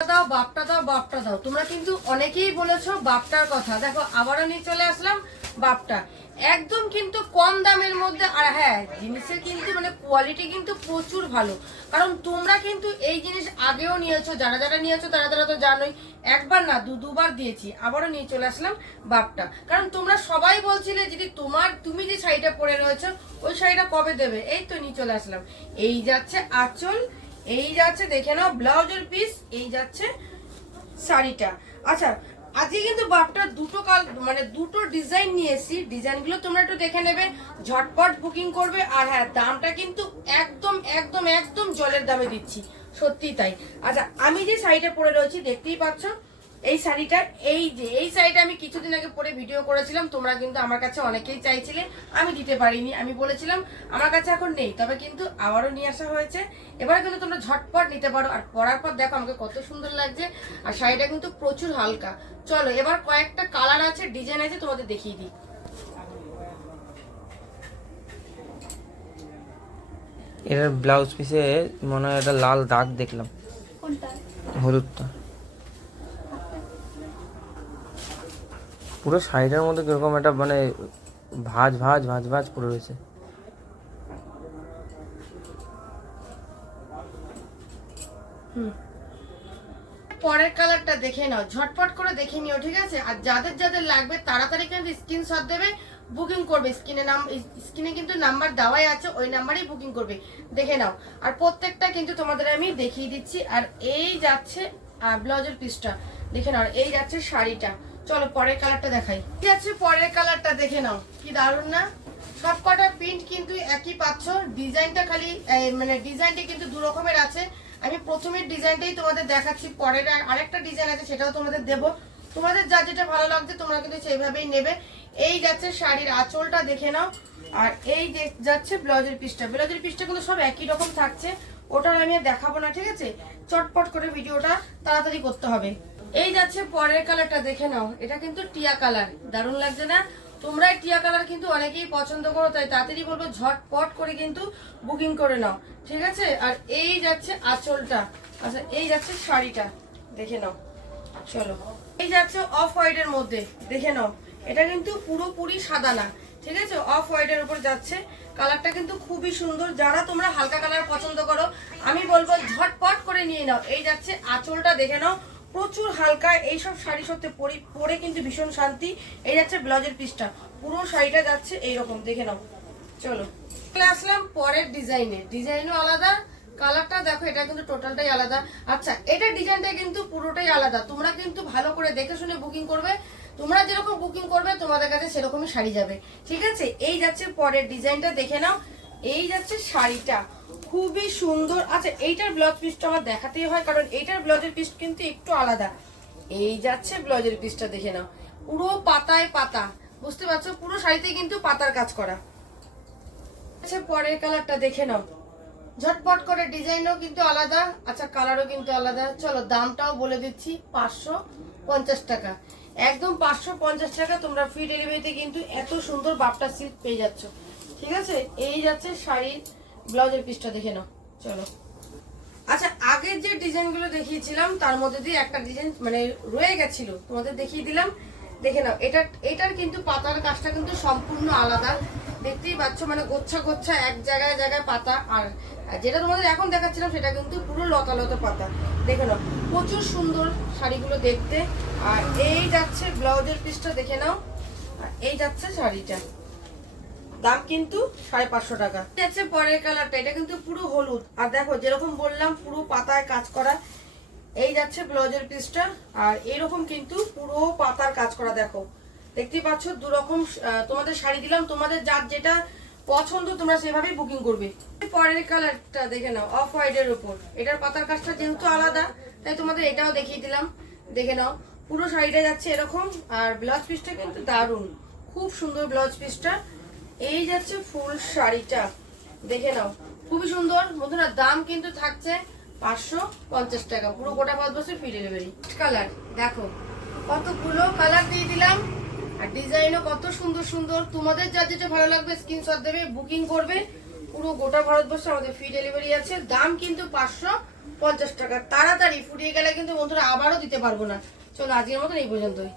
দাও, বাপটা দাও বাপটা দাও। তোমরা কিন্তু অনেকেই বলেছ বাপটার কথা। দেখো, আবারও নিয়ে চলে আসলাম বাপটা। একদম কিন্তু কম দামের মধ্যে, আর হ্যাঁ জিনিসের কিন্তু মানে কোয়ালিটি কিন্তু প্রচুর ভালো। কারণ তোমরা কিন্তু এই জিনিস আগেও নিয়েছো, যারা যারা নিয়েছো তারা তারা তো জানোই, একবার না, দু দুবার দিয়েছি। আবারও নিয়ে চলে আসলাম বাপটা। কারণ তোমরা সবাই বলছিলে যদি তোমার, তুমি যে শাড়িটা পরে রয়েছো, ওই শাড়িটা কবে দেবে? এই তো নিয়ে চলে আসলাম। এই যাচ্ছে আঁচল এই যাচ্ছে, দেখে নাও, ব্লাউজের পিস এই যাচ্ছে শাড়িটা। আচ্ছা আজকে কিন্তু বাপটা দুটো কাল মানে দুটো ডিজাইন নিয়ে এসেছি। ডিজাইনগুলো তোমরা একটু দেখে নেবে, ঝটপট বুকিং করবে, আর হ্যাঁ দামটা কিন্তু একদম একদম একদম জলের দামে দিচ্ছি। সত্যি তাই। আচ্ছা আমি যে শাড়িটা পরে রয়েছি, দেখতেই পাচ্ছ এই শাড়িটা এই যে এই শাড়িটা আমি কিছুদিন আগে পরে ভিডিও করেছিলাম তোমরা কিন্তু আমার কাছে অনেকেই চাইছিলে আমি দিতে পারিনি আমি বলেছিলাম আমার কাছে এখন নেই তবে কিন্তু আবারও নিয়ে আসা হয়েছে। এবারে কিন্তু তোমরা ঝটপট নিতে পারো আর পরার পর দেখো আমাকে কত সুন্দর লাগছে আর শাড়িটা কিন্তু প্রচুর হালকা। চলো এবার কয়েকটা কালার আছে ডিজাইন আছে তোমাদের দেখিয়ে দিই। এটার ব্লাউজ পিসে মনে হয় একটা লাল দাগ দেখলাম। কোনটা? হলুদটা। পুরো শাড়িটার মধ্যে কীরকম একটা মানে ভাজ ভাজ ভাজ ভাজ পড়ে রয়েছে। পরের কালারটা দেখে নাও, ঝটপট করে দেখে নিও, ঠিক আছে? আর যাদের যাদের লাগবে তাড়াতাড়ি কিন্তু স্ক্রিনশট দেবে বুকিং করবে। স্ক্রিনে নাম, স্ক্রিনে কিন্তু নাম্বার দেওয়াই আছে, ওই নাম্বারেই বুকিং করবে। দেখে নাও। আর প্রত্যেকটা কিন্তু তোমাদের আমি দেখিয়ে দিচ্ছি। আর এই যাচ্ছে ব্লাউজের পিসটা। দেখে নাও, আর এই যাচ্ছে শাড়িটা। চলো পরের কালারটা দেখাই। ঠিক আছে? পরের কালারটা দেখে নাও। কি দারুণ না? সব কটা প্রিন্ট কিন্তু একই পাচ্ছ। ডিজাইনটা খালি মানে ডিজাইনটা কিন্তু দু রকমের আছে। আমি প্রথমের ডিজাইনটাই তোমাদের দেখাচ্ছি, পরের আরেকটা ডিজাইন আছে, সেটাও তোমাদের দেব। তোমাদের যা যেটা ভালো লাগছে, তোমরা কিন্তু সেইভাবেই নেবে। এই যাচ্ছে শাড়ির আঁচলটা দেখে নাও। আর এই যাচ্ছে ব্লাউজের পিসটা। ব্লাউজের পিসটা কিন্তু সব একই রকম থাকছে। ওটা আমি দেখাবো না, ঠিক আছে? চটপট করে ভিডিওটা তাড়াতাড়ি করতে হবে। এই যাচ্ছে পরের কালারটা, দেখে নাও। এটা কিন্তু টিয়া কালার। দারুণ লাগছে না? তোমরা টিয়া কালার কিন্তু অনেকেই পছন্দ করো, তাই তাড়াতাড়ি বলব, ঝটপট করে কিন্তু বুকিং করে নাও। ঠিক আছে? আর এই যাচ্ছে আঁচলটা। আচ্ছা এই যাচ্ছে শাড়িটা। দেখে নাও। চলো। এই যাচ্ছে অফ হোয়াইটের মধ্যে। দেখে নাও। এটা কিন্তু পুরোপুরি সাদা না। ঠিক আছে? অফ হোয়াইটের উপর যাচ্ছে। কালারটা কিন্তু খুবই সুন্দর। যারা তোমরা হালকা কালার পছন্দ করো, আমি বলব ঝটপট করে নিয়ে নাও। এই যাচ্ছে আঁচলটা, দেখে নাও। প্রচুর হালকা এইসব শাড়ি সত্যি পরে পরে কিন্তু ভীষণ শান্তি। এই যাচ্ছে ব্লাউজের পিসটা। পুরো শাড়িটা যাচ্ছে এইরকম, দেখে নাও। চলো। চলে আসলাম পরের ডিজাইনে। ডিজাইনও আলাদা, কালারটা দেখো, এটা কিন্তু টোটালটাই আলাদা। আচ্ছা এটা ডিজাইনটা কিন্তু পুরোটাই আলাদা। তোমরা কিন্তু ভালো করে দেখে শুনে বুকিং করবে। তোমরা যেরকম বুকিং করবে, তোমাদের কাছে সেরকমই শাড়ি যাবে। ঠিক আছে? এই যাচ্ছে পরের ডিজাইনটা, দেখে নাও। এই যাচ্ছে শাড়িটা। খুবই সুন্দর। আচ্ছা এইটার ব্লাউজ পিসটা আমার দেখাতেই হয়, কারণ এইটার ব্লাউজের পিস কিন্তু একটু আলাদা। এই যাচ্ছে ব্লাউজের পিসটা দেখে নাও। পুরো পাতায় পাতা। বুঝতে পারছ? পুরো শাড়িতে কিন্তু পাতার কাজ করা। আচ্ছা পরের কালারটা দেখে নাও। ঝটপট করে ডিজাইনও কিন্তু আলাদা। আচ্ছা কালারও কিন্তু আলাদা। চলো, দামটাও বলে দিচ্ছি, পাঁচশো পঞ্চাশ টাকা। একদম পাঁচশো পঞ্চাশ টাকা তোমরা ফ্রি ডেলিভারিতে কিন্তু এত সুন্দর বাপটা সিল্ক পেয়ে যাচ্ছ। ঠিক আছে? এই যাচ্ছে শাড়ির ব্লাউজের পিসটা দেখে নাও। চলো। আচ্ছা আগের যে ডিজাইনগুলো দেখিয়েছিলাম, তার মধ্যে দিয়ে একটা ডিজাইন মানে রয়ে গেছিল। তোমাদের দেখিয়ে দিলাম। দেখে নাও, এটা, এটার কিন্তু পাতার কাজটা কিন্তু সম্পূর্ণ আলাদা। দেখতেই পাচ্ছ মানে গোচ্ছা গোচ্ছা এক জায়গায় জায়গায় পাতা। আর যেটা তোমাদের এখন দেখাচ্ছিলাম, সেটা কিন্তু পুরো লতা লতা পাতা। দেখে নাও, প্রচুর সুন্দর শাড়িগুলো দেখতে। আর এই যাচ্ছে ব্লাউজের পিসটা দেখে নাও। এই যাচ্ছে শাড়িটা। দাম কিন্তু সাড়ে পাঁচশো টাকা। হচ্ছে পরের কালারটা, এটা কিন্তু পুরো হলুদ। আর দেখো, যেরকম বললাম, পুরো পাতায় কাজ করা। এই যাচ্ছে ব্লাউজের পিসটা, আর এরকম কিন্তু পুরো পাতার কাজ করা, দেখো। দেখতে পাচ্ছ দু রকম তোমাদের শাড়ি দিলাম, তোমাদের যার যেটা পছন্দ, তোমরা সেভাবেই বুকিং করবে। পরের কালারটা দেখে নাও অফ হোয়াইটের উপর। এটার পাতার কাজটা যেহেতু আলাদা, তাই তোমাদের এটাও দেখিয়ে দিলাম। দেখে নাও, পুরো শাড়িটা যাচ্ছে এরকম, আর ব্লাউজ পিসটা কিন্তু দারুণ। খুব সুন্দর ব্লাউজ পিসটা। এই যাচ্ছে ফুল শাড়িটা, দেখে নাও। খুবই সুন্দর, বন্ধুরা, দাম কিন্তু থাকছে পাঁচশো পঞ্চাশ টাকা। পুরো গোটা ভারতবর্ষে ফ্রি ডেলিভারি কালার দেখো, কতগুলো কালার দিয়ে দিলাম। আর ডিজাইনও কত সুন্দর সুন্দর। তোমাদের যা যেটা ভালো লাগবে স্ক্রিনশট দেবে বুকিং করবে। পুরো গোটা ভারতবর্ষে আমাদের ফ্রি ডেলিভারি আছে। দাম কিন্তু পাঁচশো পঞ্চাশ টাকা। তাড়াতাড়ি ফুরিয়ে গেলে কিন্তু বন্ধুরা আবারও দিতে পারব না। চলো, আজকের মতন এই পর্যন্তই।